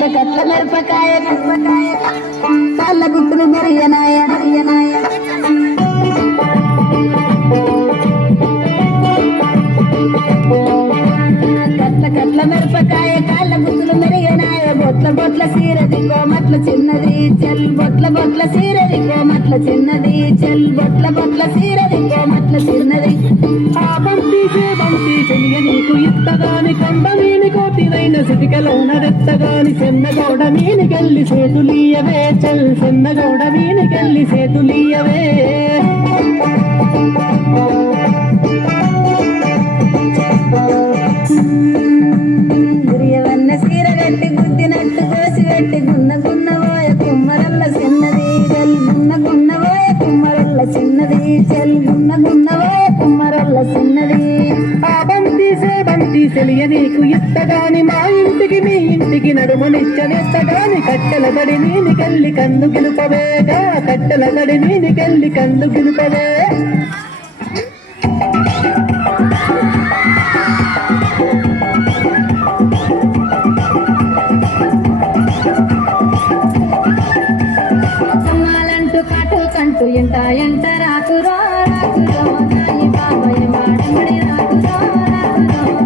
కట్ల మిరపకాయ కళ్ళ గుర్తులు మెరియనాయ కట్ల మిరపకాయ కాళ్ళ గుర్తులు మెరియనాయ బొట్ల సీరది కోమట్ల చిన్నది చెల్ బొట్ల సీరది కోమట్ల చిన్నది చెల్ బొట్ల సీరది కోమట్ల చిన్నది ఆ బంతి చెలియ నీకు ఇత్తగాని కొండ మీని కోటినైన సిటికలోన రెత్తగాని చెన్నగౌడ మీనికెళ్ళి సేతులీయవే చెల్ చెన్నగౌడ మీనికెళ్ళి సేతులీయవే గురియవన్న సీర గట్టి గుద్దినట్టు కోసి పెట్టి గున్నవోయ కుమ్మరల్ల చిన్నది చెల్ గున్నవోయ కుమ్మరల్ల చిన్నది చెల్ గున్నవోయ కుమ్మరల్ల చిన్నది ఆ బంతి చెలియ నీకు ఇత్తగాని మా ఇంటికి మీ ఇంటికి నడుమనిచ్చనెత్తగాని కట్టెల గడి నీనికెళ్ళి కన్ను గిలుపవేగా కట్టెల గడి నీనికెళ్ళి కన్ను గిలుపవే కంటూ ఎంట రాకురో నాయి బాబాయ్ మాడమడి రాకురో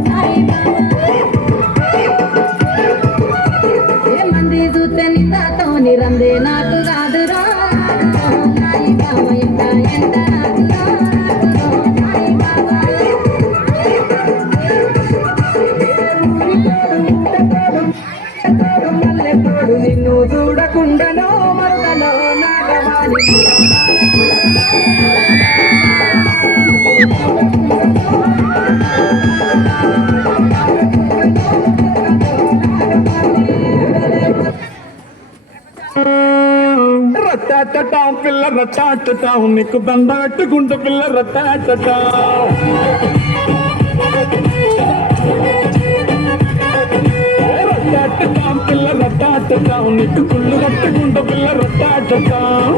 నాయి బాబాయ్ ఏ మంది చూస్తే నిందాతోని రందే నాకు కాదురో నాయి బాబాయ్ ఎంట రాకురో నాయి బాబాయ్ మల్లెపోడు నిన్ను చూడకుండానో మరదలో నాగవాణి రట్టాటటాం పిల్ల రట్టాటటాం నీకు దండ పెట్టుకుంటే పిల్ల రట్టాటటాం రట్టాటటాం పిల్ల రట్టాటటాం నీకు కుళ్ళు కట్టుకుంటే పిల్ల రట్టాటటాం